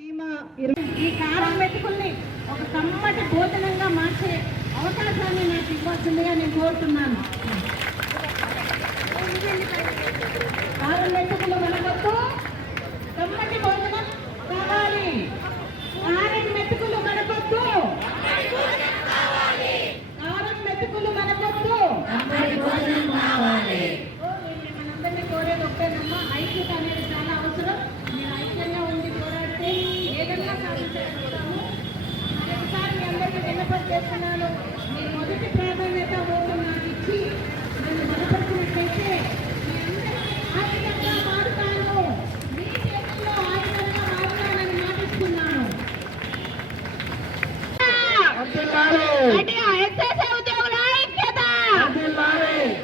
ఈ కారం మెతుకుల్ని ఒక కమ్మటి భోజనంగా మార్చే అవకాశాన్ని నాకు ఇవ్వాల్సిందిగా నేను కోరుతున్నాను. కారం మెతుకులు మనకొద్దు, కమ్మటి భోజనం కావాలి. కారం మెతుకులు మనకొద్దు, కారం మెతుకులు మనకొద్దు, మనందరినీ కోరేది ఒకటేనమ్మా, ఐక్యత అనేది చాలా అవసరం. మీరు ఐక్యంగా ఉండి పోరాడితే ఏదన్నా సాధించగలుగుతాము. ఒకసారి మీ అందరికీ విన్నపం చేస్తున్నాను, మీ మొదటి ప్రాధాన్యత ఓటు నాకు ఇచ్చి నన్ను బలపరిచినట్లయితే ఆయుధంగా మారుతాను, మీ చేతుల్లో ఆయుధంగా మారుతానని మాటిస్తున్నాను.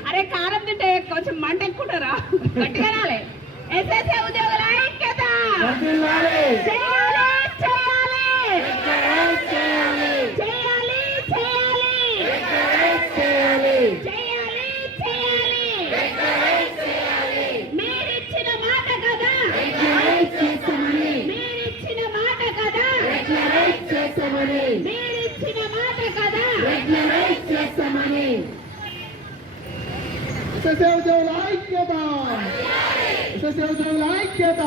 అరే కారం తింటే కొంచెం మంట ఎక్కుంటారా, గట్టిగా రాలే. ఎస్ఎస్ఏ ఉద్యోగుల ఐక్యత చేయాలి చేయాలి చేయాలి చేయాలి చేయాలి చేయాలి. మీరిచ్చిన మాట కదా, మీరిచ్చిన మాట కదా, మీరిచ్చిన మాట కదా. ఎస్ఎస్ఏ ఉద్యోగుల ఐక్యత, ఎస్ఎస్ఏ ఉద్యోగుల ఐక్యత,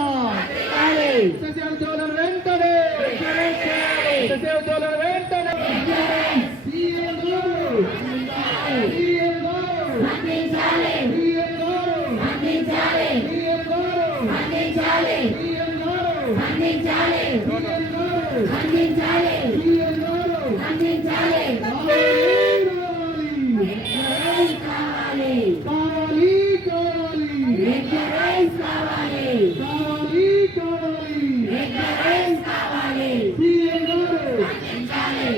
ఎస్ఎస్ఏ ఉద్యోగులను వెంటనే, ఎస్ఎస్ఏ ఉద్యోగులను వెంటనే సీఎం గారు, సీఎం గారు, సీఎం గారు, సీఎం గారు,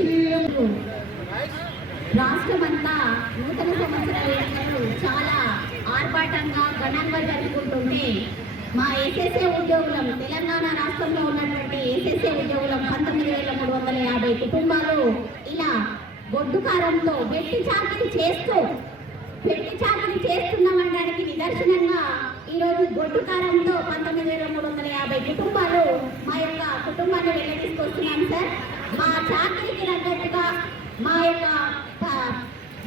సీఎం రాష్ట్రమంతా నూతన సంవత్సర వేడుకలు చాలా ఆర్భాటంగా ఘనంగా జరుపుకుంటుంటే మా ఎస్ఎస్ఏ ఉద్యోగులం, తెలంగాణ రాష్ట్రంలో ఉన్నటువంటి ఎస్ఎస్ఏ ఉద్యోగులం 19,350 కుటుంబాలు ఇలా గొడ్డుకారంతో వెట్టి చాకిరీ చేస్తున్నామనడానికి నిదర్శనంగా ఈరోజు గొడ్డుకారంతో 19,350 కుటుంబాలు మా యొక్క కుటుంబాన్ని వెల్లడిసుకొస్తున్నాం సార్. మా చాకరీకి తగ్గట్టుగా మా యొక్క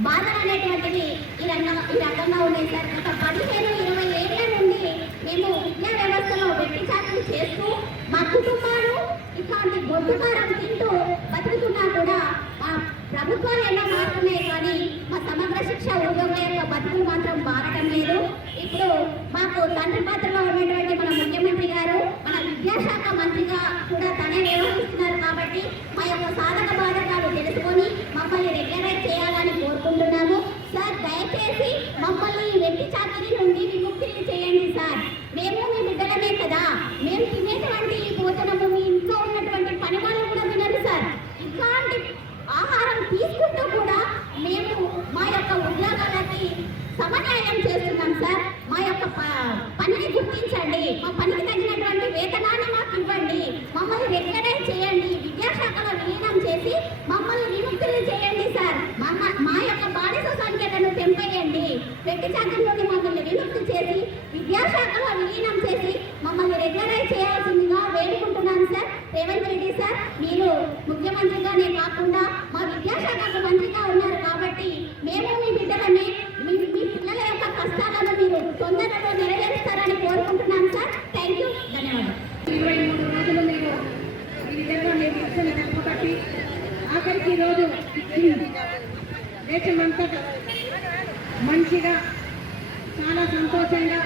బాధలు అనేటువంటివి ఈ రకంగా ఉన్నాయి సార్. గత 15-20 ఏళ్ల నుండి మేము విద్యా వ్యవస్థలో వెట్టి చాకరీ చేస్తూ మా కుటుంబాలు ఇట్లాంటి గొడ్డుకారం తింటూ బతుకుతున్నా కూడా మా ప్రభుత్వాలు ఎన్నో మారుతున్నాయి, కానీ మా సమగ్ర శిక్ష ఉద్యోగుల యొక్క బతుకులు మాత్రం మారటం లేదు. ఇప్పుడు మాకు తండ్రి పాత్రలో ఉన్నటువంటి మన ముఖ్యమంత్రి గారు, మన విద్యాశాఖ మంత్రిగా కూడా తనే నిర్వహిస్తున్నారు. కాబట్టి మా యొక్క సాధక బాధకాలు తెలుసుకొని మమ్మల్ని రెగ్యులరైజ్ చేయాలని కోరుకుంటున్నాము సార్. దయచేసి మమ్మల్ని వెట్టి చాకరీ నుండి విముక్తిని చేయండి సార్. మేము మీ బిడ్డలమే కదా, మేము తినేటువంటి భోజనము మీ ఇంట్లో ఉన్నటువంటి పని వాళ్ళు కూడా తినరు సార్. ఇట్లాంటి ఆహారం తీసుకుంటూ కూడా మేము మా యొక్క ఉద్యోగాలకి సమన్వయం చేస్తున్నాం సార్. మా యొక్క పనిని గుర్తించండి, మా పనికి తగినటువంటి వేతనాన్ని మాకు ఇవ్వండి, మమ్మల్ని రెగ్యులరైజ్ చేయండి, విద్యాశాఖలో విలీనం చేసి మమ్మల్ని విముక్తులు చేయండి సార్. మా యొక్క బానిస సంఖ్యలను తెంపేయండి, వెట్టి చాకరీ నుండి మమ్మల్ని విముక్తి చేసి విద్యాశాఖలో విలీనం చేసి మమ్మల్ని రెగ్యులరైజ్ చేయాల్సిందిగా వేడుకుంటున్నాను సార్. రేవంత్ రెడ్డి సార్, మీరు ముఖ్యమంత్రిగానే కాకుండా మా విద్యాశాఖకు మంత్రిగా ఉన్నారు కాబట్టి మేము మీ బిడ్డలని, మీ పిల్లల యొక్క కష్టాలను మీరు తొందరగా నెరవేరుస్తారని కోరుకుంటున్నాను సార్. థ్యాంక్ యూ, ధన్యవాదాలు. 23 రోజులు మీరు ఈ విధంగా మీరు ఇచ్చిన తెలుపబట్టి ఆఖరికి ఈరోజు దేశమంతటా మంచిగా చాలా సంతోషంగా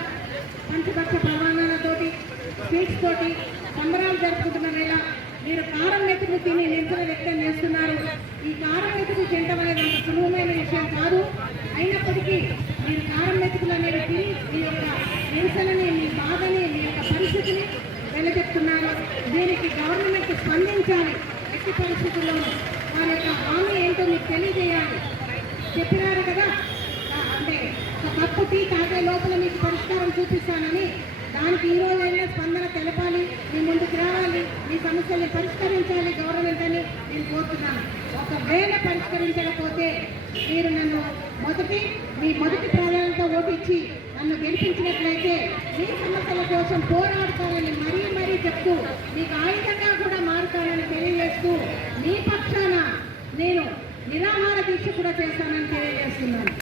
పంచపక్ష ప్రమాణాలతోటి స్వీట్స్ తోటి సంబరాలు జరుపుకుంటున్న వేళ మీరు కారం మెతుకు తిని నిరసన వ్యక్తం చేస్తున్నారు. ఈ కారం మెతుకు తినడం అనేది అంత సులభమైన విషయం కాదు. అయినప్పటికీ మీరు కారం మెతుకులు అనేవి తిని మీ యొక్క నిరసనని, మీ బాధని, మీ యొక్క పరిస్థితిని వెలజెప్తున్నారు. దీనికి గవర్నమెంట్ స్పందించాలి. ఎట్టి పరిస్థితుల్లో వారి యొక్క హామీ ఏంటో మీకు తెలియజేయాలి. చెప్పినారు కదా, అంటే ఒక కప్పు టీ తాగే లోపల మీకు పరిష్కారం చూపిస్తానని. దానికి ఈ రోజైనా స్పందన తెలపాలి, మీ ముందుకు రావాలి, మీ సమస్యల్ని పరిష్కరించాలి గవర్నమెంట్ అని నేను కోరుతున్నాను. ఒకవేళ పరిష్కరించకపోతే మీరు నన్ను మీ మొదటి ప్రాధాన్యత ఓటు ఇచ్చి నన్ను గెలిపించినట్లయితే మీ సమస్యల కోసం పోరాడతానని మరీ చెప్తూ మీకు ఆయుధంగా కూడా పక్షాన నేను నిరాహార దీక్ష కూడా చేస్తానని తెలియజేస్తున్నాను.